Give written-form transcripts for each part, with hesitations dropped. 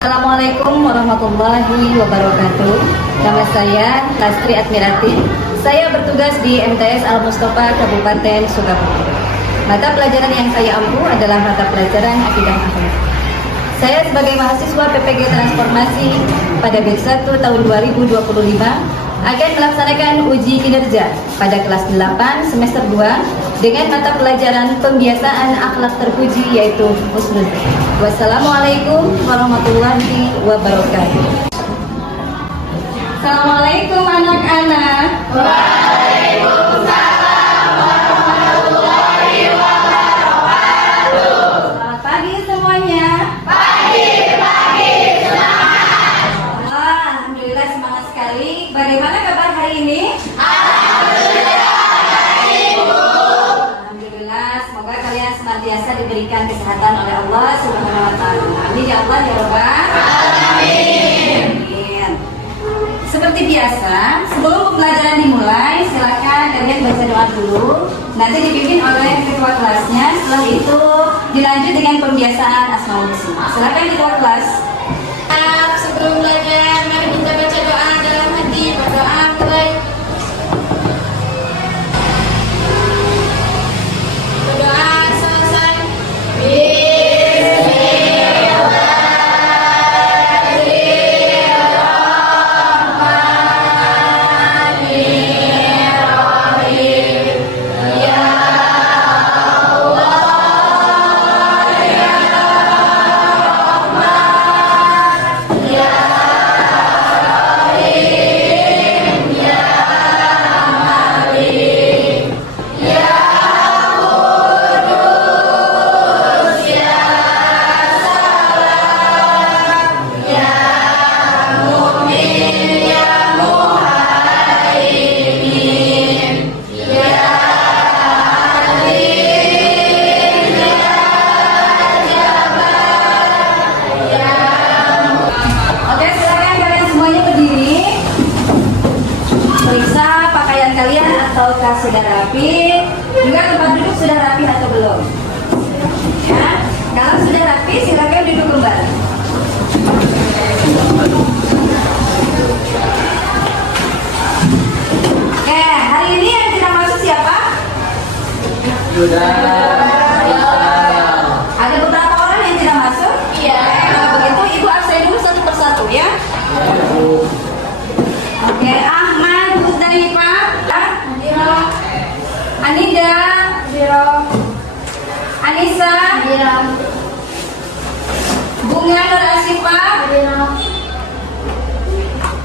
Assalamualaikum warahmatullahi wabarakatuh. Nama saya Lastri Admirati. Saya bertugas di MTS Al Mustafa Kabupaten Sukabumi. Mata pelajaran yang saya ampu adalah mata pelajaran Akidah Akhlak. Saya sebagai mahasiswa PPG Transformasi pada batch 1 tahun 2025 akan melaksanakan uji kinerja pada kelas 8 semester 2 dengan mata pelajaran pembiasaan akhlak terpuji yaitu husnul. Wassalamualaikum warahmatullahi wabarakatuh. Assalamualaikum anak-anak. Waalaikumsalam warahmatullahi wabarakatuh. Selamat pagi semuanya. Pagi semangat. Alhamdulillah semangat sekali. Bagaimana kabar hari ini? Alhamdulillah, semoga kalian senantiasa diberikan kesehatan oleh Allah Subhanahu wa taala. Amin ya Allah ya Rabbal alamin. Seperti biasa, sebelum pembelajaran dimulai, silakan kalian baca doa dulu. Nanti dipimpin oleh ketua kelasnya. Setelah itu dilanjut dengan pembiasaan Asmaul Husna. Silakan ketua kelas. Sebelum belajar, mari kita baca doa dalam hati. Berdoa mulai. Berdoa selesai. Oke, silakan kalian semuanya berdiri. Periksa pakaian kalian ataukah sudah rapi. Juga tempat duduk sudah rapi atau belum. Ya, kalau sudah rapi silakan duduk kembali. Oke, hari ini yang tidak masuk siapa? Ada beberapa orang yang tidak masuk. Iya. Kalau begitu ibu absen dulu satu persatu ya. Oke, Ahmad, Husdaifah, Anida, Anissa, Bunga Nur Asifah,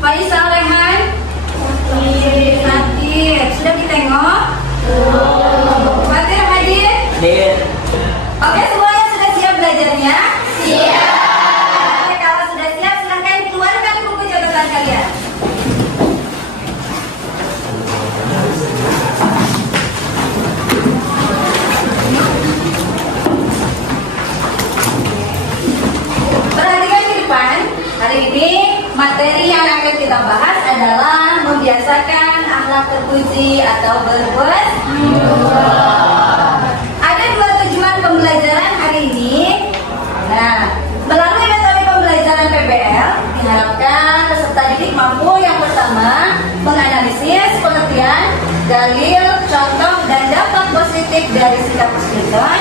Faisal Rehan, Nadir. Sudah ditengok? Fatir hadir? Oke, semuanya sudah siap belajarnya? Siap. Oke, kalau sudah siap, silahkan keluarkan buku catatan kalian. Perhatikan ke depan. Hari ini materi yang akan kita bahas adalah membiasakan akhlak terpuji atau berbuat. Ada dua tujuan pembelajaran hari ini. Nah, melalui metode pembelajaran PBL diharapkan peserta didik mampu yang pertama menganalisis pengertian, dalil, contoh, dan dampak positif dari sikap husnuzon.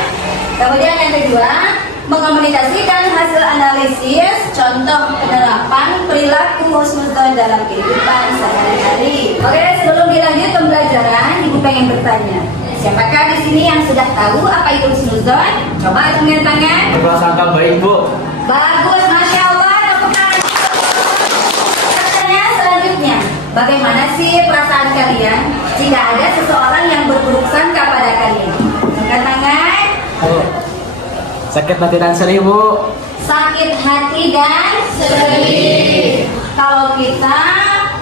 Kemudian yang kedua, mengomunikasikan hasil analisis, contoh penerapan perilaku husnuzon dalam kehidupan sehari-hari. Oke, sebelum dilanjut pembelajaran, ibu pengen bertanya, siapakah di sini yang sudah tahu apa itu husnuzon? Coba acungkan tangan. Prasangka baik, Bu. Bagus, masya Allah. Tepuk tangan. Pertanyaan selanjutnya, bagaimana sih perasaan kalian jika ada seseorang yang berburuk sangka pada kalian? Angkat tangan. Sakit hati dan sedih, Bu. Sakit hati dan sedih. Kalau kita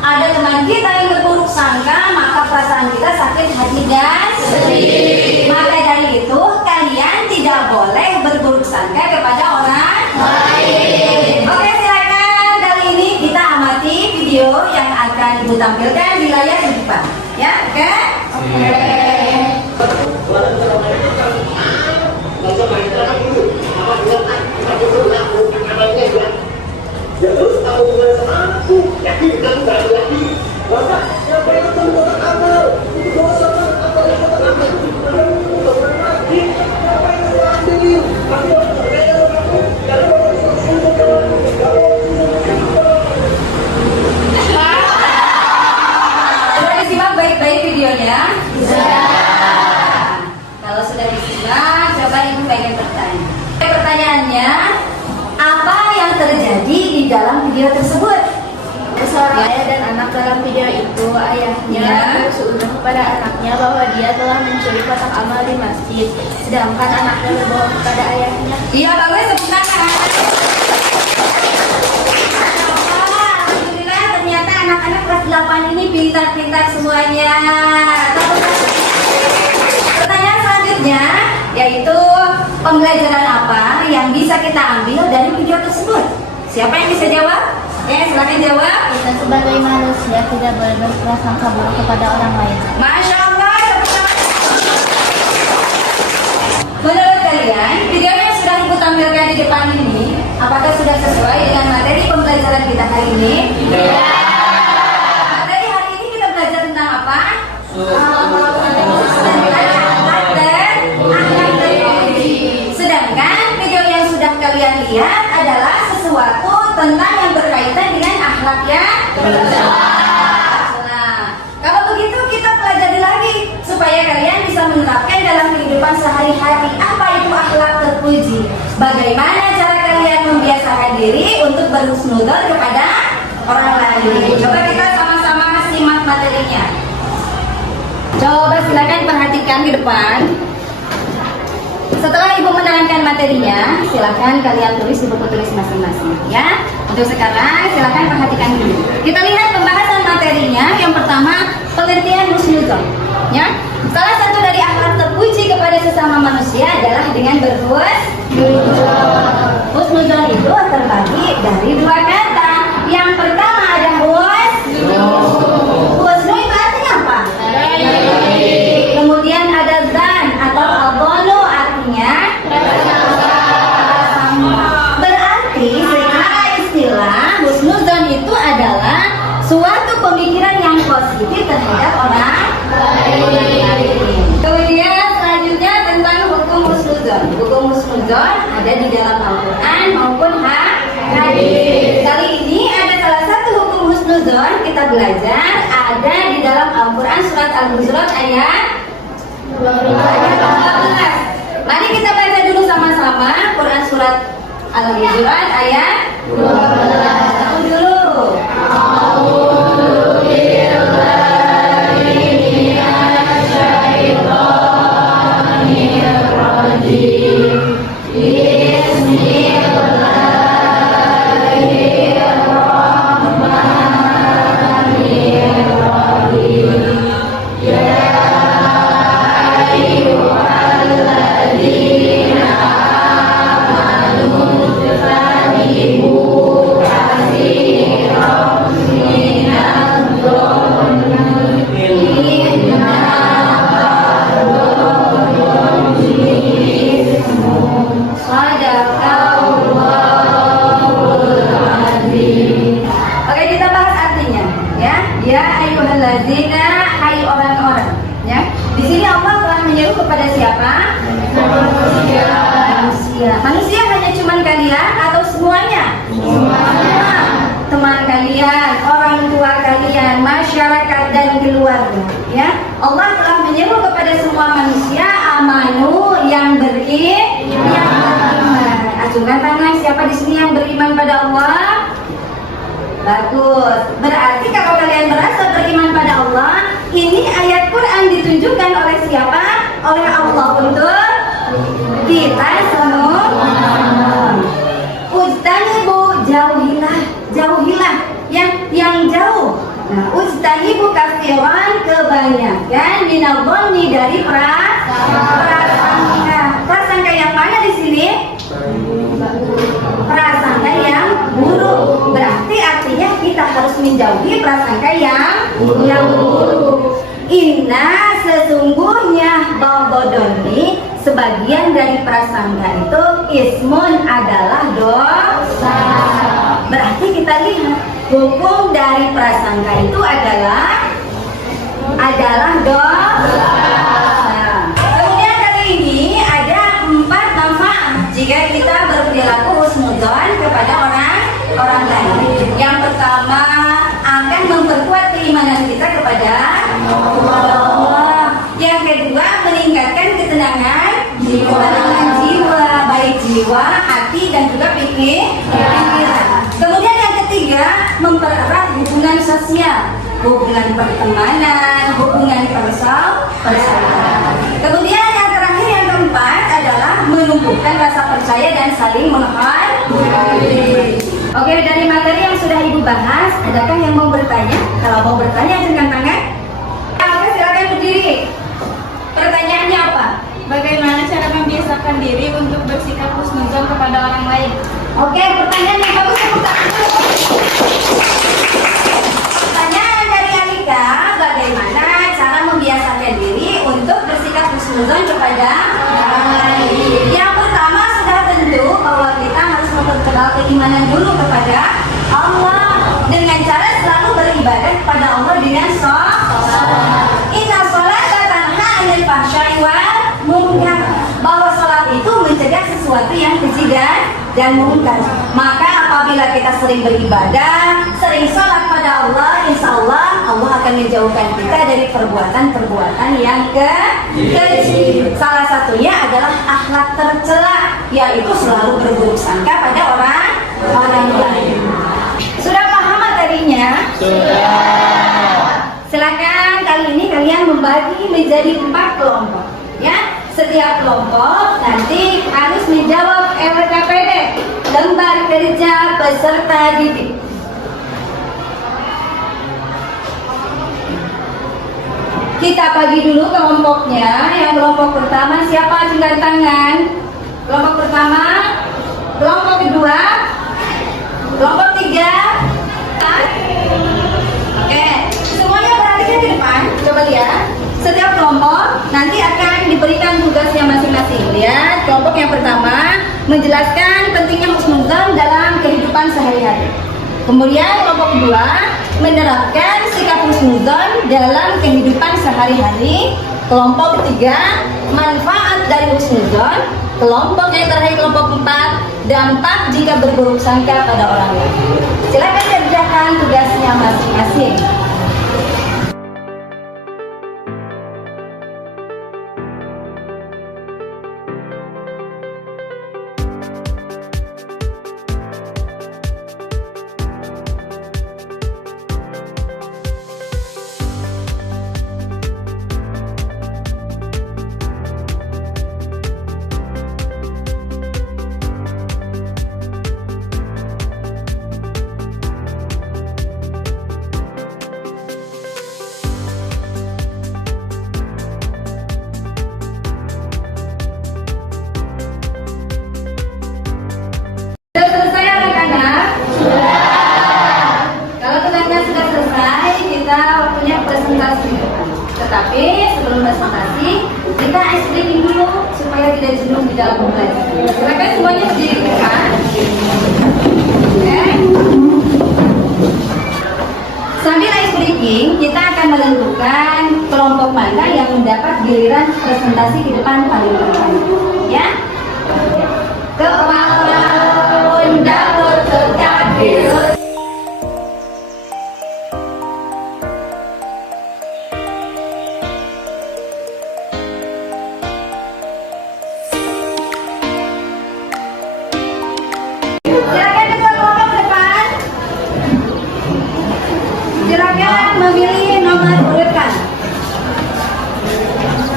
ada teman kita yang berburuk sangka, maka perasaan kita sakit hati dan sedih. Maka dari itu kalian tidak boleh berburuk sangka kepada orang lain. Oke, silakan kali ini kita amati video yang akan ibu tampilkan di layar di depan. Ya, oke? Oke. Sudah disimak baik-baik videonya? Kalau sudah disimak, coba ibu pengen bertanya. Pertanyaannya, apa yang terjadi di dalam video tersebut? Seorang ayah dan anak dalam video itu, ayahnya Ya. bersumpah kepada anaknya bahwa dia telah mencuri kotak amal di masjid, sedangkan anaknya berbohong kepada ayahnya. Iya, bagus, tepuk tangan. Alhamdulillah, ternyata anak-anak kelas 8 ini pintar-pintar semuanya. Tepuk tangan. Pertanyaan selanjutnya, yaitu pembelajaran apa yang bisa kita ambil dari video tersebut? Siapa yang bisa jawab? Ya, silakan jawab. Kita sebagai manusia tidak boleh berprasangka buruk kepada orang lain. Masya Allah, tepuk tangan. Menurut kalian, video yang sudah ibu tampilkan di depan ini, apakah sudah sesuai dengan materi pembelajaran kita hari ini? Iya. Materi hari ini kita belajar tentang apa? Sedangkan video yang sudah kalian lihat adalah sesuatu tentang yang berkaitan dengan akhlak yang bersalah. Nah, kalau begitu kita pelajari lagi supaya kalian bisa menerapkan dalam kehidupan sehari-hari apa itu akhlak terpuji. Bagaimana cara kalian membiasakan diri untuk berhusnudzon kepada orang lain. Coba kita sama-sama simak materinya. Coba silakan perhatikan di depan. Setelah ibu menerangkan materinya, silakan kalian tulis di buku tulis masing-masing, ya. Untuk sekarang, silakan perhatikan dulu. Kita lihat pembahasan materinya. Yang pertama, pengertian husnudzon, ya. Salah satu dari akhlak terpuji kepada sesama manusia adalah dengan berhusnudzon. Husnudzon itu terbagi dari dua kata. Yang pertama ada husnu. Husnu itu artinya apa? Kemudian ada zan atau adhanu, artinya berarti secara istilah husnudzon itu adalah suatu pemikiran yang positif terhadap orang lain. Kemudian selanjutnya tentang hukum husnudzon. Hukum husnudzon ada di dalam Al-Quran maupun hadis. Kali ini ada salah satu hukum husnudzon kita belajar ada di dalam Al-Quran surat Al-Hujurat ayat 12. Mari kita baca dulu sama-sama Quran surat Al-Hujurat ayat 12. Satu dulu. Oke, kita bahas artinya, ya. Ya ayyuhallazina, hai orang-orang, ya. Di sini Allah telah menyeru kepada siapa? Manusia. Manusia hanya cuman kalian atau semuanya? Semuanya. Teman kalian, orang tua kalian, masyarakat dan keluarga, ya. Allah telah menyeru kepada semua manusia amanu yang beriman. Acungkan tangan, siapa di sini yang beriman pada Allah? Bagus. Berarti kalau kalian merasa beriman pada Allah, ini ayat Quran ditunjukkan oleh siapa? Oleh Allah untuk kita semua. Ujtanibu, jauhilah yang jauh. Nah, ujtanibu kafiran, kebanyakan minadh-dhanni dari prasangka. Prasangka yang mana di sini? Prasangka yang buruk. Berarti artinya kita harus menjauhi prasangka yang buruk. Inna, sesungguhnya ba'dodoni, sebagian dari prasangka itu ismun adalah dosa. Berarti kita lihat Hukum dari prasangka itu adalah dosa. Kemudian kali ini ada 4 manfaat jika kita berperilaku husnudzon kepada orang lain. Yang pertama, akan memperkuat keimanan kita kepada Allah. Yang kedua, meningkatkan ketenangan jiwa, baik jiwa, hati dan juga pikiran. Kemudian yang ketiga, mempererat hubungan sosial, hubungan pertemanan, hubungan persaudaraan. Kemudian yang terakhir, yang keempat adalah menumbuhkan rasa percaya dan saling menghargai. Oke, dari materi yang sudah Ibu bahas, adakah yang mau bertanya? Kalau mau bertanya, angkat tangan. Oke, silakan berdiri. Pertanyaannya apa? Bagaimana cara membiasakan diri untuk bersikap husnudzon kepada orang lain? Oke, pertanyaan yang bagus, tepuk tangan dulu. Pertanyaan dari Alika, bagaimana cara membiasakan diri untuk bersikap husnudzon kepada orang lain? Yang pertama, sudah tentu bahwa kita harus memperkenal keimanan dulu kepada Allah dengan cara selalu beribadah kepada Allah dengan sholat. Inna sholata tanha 'anil fahsya'i wal munkar. Bahwa sholat itu mencegah sesuatu yang keji dan munkar. Maka apabila kita sering beribadah, sering sholat pada Allah, insya Allah Allah akan menjauhkan kita dari perbuatan-perbuatan yang keji. Salah satunya adalah akhlak tercela, yaitu selalu berburuk sangka pada orang lain. Sudah paham materinya? Sudah. Silakan kali ini kalian membagi menjadi 4 kelompok. Ya, setiap kelompok nanti harus menjawab LKPD, lembar kerja peserta didik. Kita bagi dulu kelompoknya. Yang kelompok pertama siapa? Angkat tangan. Kelompok pertama, kelompok kedua, kelompok 3. Oke, semuanya perhatikan ke depan. Coba lihat. Setiap kelompok nanti akan diberikan tugasnya masing-masing. Lihat, kelompok yang pertama menjelaskan pentingnya husnudzon dalam kehidupan sehari-hari. Kemudian kelompok kedua menerapkan sikap husnudzon dalam kehidupan sehari-hari. Kelompok ketiga, manfaat dari husnudzon. Kelompok yang terakhir, kelompok 4, dampak jika berburuk sangka pada orang lain. Silakan kerjakan tugasnya masing-masing. Tetapi sebelum presentasi kita ice cream dulu supaya tidak jenuh di dalam belajar. Silakan semuanya berdiri ke depan. Oke. Sambil ice breaking, kita akan menentukan kelompok mana yang mendapat giliran presentasi di depan paling depan. Ya. Kepala undang tegak biru. Silakan memilih nomor urutan.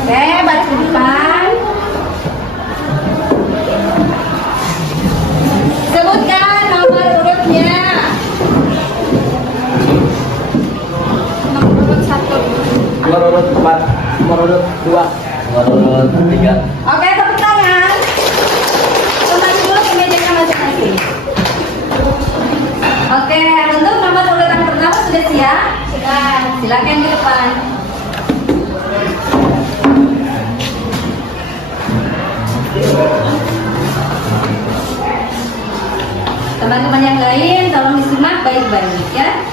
Oke, baris di depan. Sebutkan nomor urutnya. Nomor urut 1, Nomor urut 4, nomor urut 2, nomor urut 3. Oke, tepuk tangan. Kembali dulu ke meja masing-masing. Oke, untuk nomor urutan pertama sudah siap? Sudah. Silakan di depan. Teman-teman yang lain tolong disimak baik-baik ya.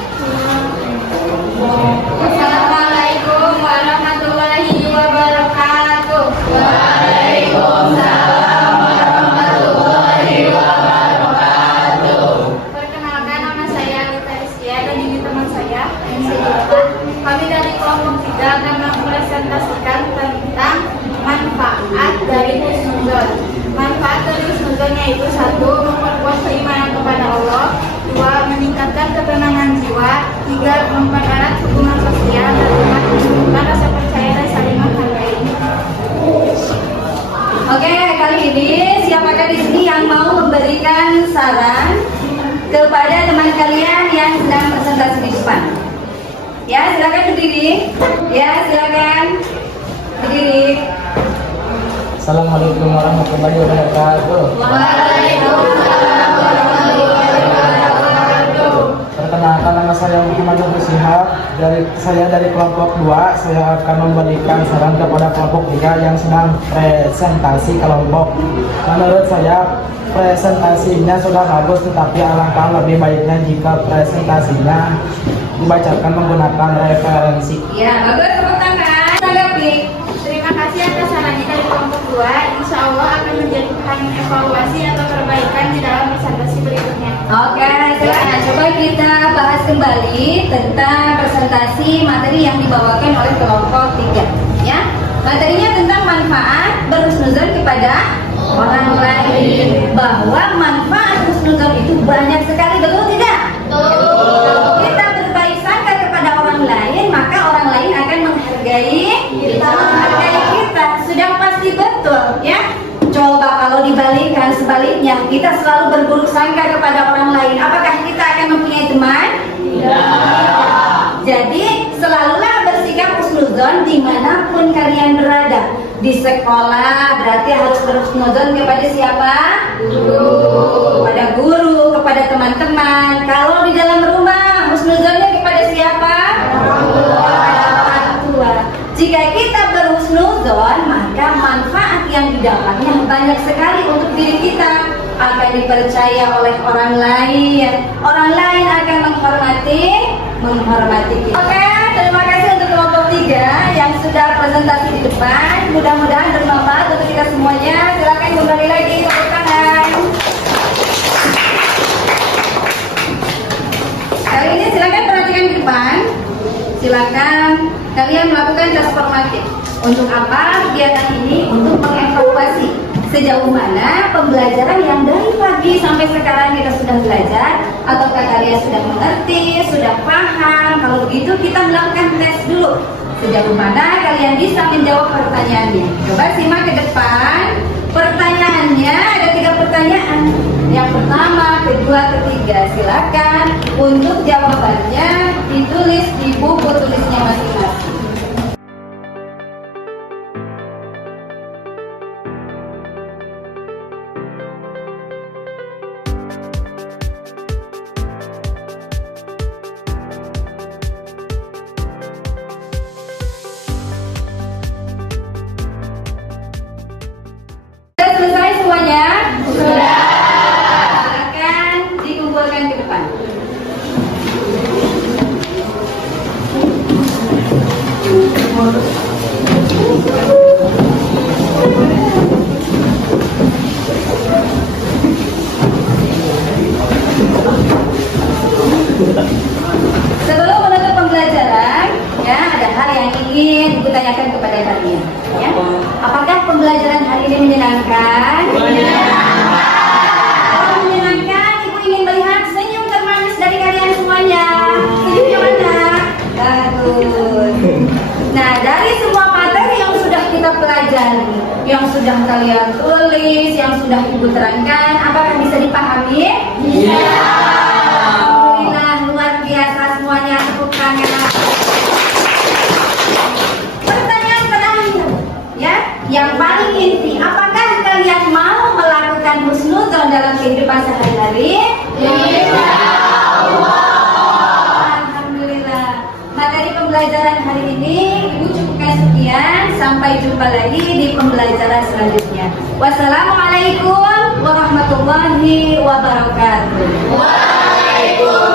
Assalamualaikum warahmatullahi wabarakatuh. Waalaikumsalam warahmatullahi wabarakatuh. Perkenalkan, nama saya Rita Rizkia dan ini teman saya MC Irfan. Kami dari kelompok 3 akan mempresentasikan tentang manfaat dari husnuzon. Manfaat dari husnuzon yaitu 1. Memperkuat keimanan kepada Allah, 2. Meningkatkan ketenangan jiwa, 3. Mempererat hubungan sosial, dan 4. Menumbuhkan rasa percaya dan saling menghargai. Oke, kali ini siapakah di sini yang mau memberikan saran kepada teman kalian yang sedang presentasi di depan? Ya, silakan berdiri. Ya, silakan berdiri. Assalamualaikum warahmatullahi wabarakatuh. Waalaikumsalam warahmatullahi wabarakatuh. Perkenalkan, nama saya Muhammad Nurul Shihab. Saya dari kelompok 2. Saya akan memberikan saran kepada kelompok 3 yang sedang presentasi kelompok. Menurut saya presentasinya sudah bagus, tetapi alangkah lebih baiknya jika presentasinya dibacakan menggunakan referensi. Ya, bagus, tepuk tangan. Tanggapi. Terima kasih atas sarannya dari kelompok 2. Insya Allah akan menjadikan evaluasi atau perbaikan di dalam presentasi berikutnya. Oke, silakan. Coba kita bahas kembali tentang presentasi materi yang dibawakan oleh kelompok 3. Ya, materinya tentang manfaat berhusnuzon kepada orang lain. Bahwa manfaat husnuzon itu banyak sekali, betul tidak? Kalau kita berbaik sangka kepada orang lain, maka orang lain akan menghargai kita. Sudah pasti betul, ya. Coba kalau dibalikan sebaliknya, kita selalu berburuk sangka kepada orang lain, apakah kita akan mempunyai teman? Jadi selalulah bersikap husnuzon dimanapun kalian berada. Di sekolah berarti harus berhusnuzon kepada siapa? Guru. Kepada guru, kepada teman-teman. Kalau di dalam rumah, husnuzonnya kepada siapa? Orang tua. Jika kita berhusnuzon, maka manfaat yang didapatnya banyak sekali untuk diri kita. Akan dipercaya oleh orang lain. Orang lain akan menghormati kita. Oke, terima kasih untuk kelompok 3 yang sudah presentasi di depan. Mudah-mudahan bermanfaat untuk kita semuanya. Silakan kembali lagi, tepuk tangan. Kali ini silakan perhatikan di depan. Silakan kalian melakukan tes formatif. Untuk apa kegiatan ini? Untuk mengevaluasi sejauh mana pembelajaran yang dari pagi sampai sekarang kita sudah belajar, ataukah kalian sudah mengerti, sudah paham. Kalau begitu kita melakukan tes dulu. Sejauh mana kalian bisa menjawab pertanyaannya. Coba simak ke depan. Pertanyaannya ada 3 pertanyaan. Yang pertama, kedua, ketiga. Silakan untuk jawabannya ditulis di buku tulisnya masing-masing. Sudah selesai semuanya? Sudah. Silakan dikumpulkan ke depan. Sebelum menutup pembelajaran, ya ada hal yang ingin Ibu tanyakan kepada kalian. Ya, apakah pembelajaran hari ini menyenangkan? Kalau menyenangkan, Ibu ingin melihat senyum termanis dari kalian semuanya. Senyumnya mana? Bagus. Nah, dari semua materi yang sudah kita pelajari, yang sudah kalian tulis, yang sudah Ibu terangkan, apakah bisa dipahami? Iya. Alhamdulillah, luar biasa semuanya. Tepuk tangan. Pertanyaan terakhir, ya, yang paling inti, apakah kalian mau melakukan husnuzon dalam kehidupan sehari-hari? Iya. Alhamdulillah. Materi pembelajaran hari ini Ibu cukupkan sekian. Sampai jumpa lagi di pembelajaran selanjutnya. Wassalamualaikum warahmatullahi wabarakatuh. Waalaikumsalam.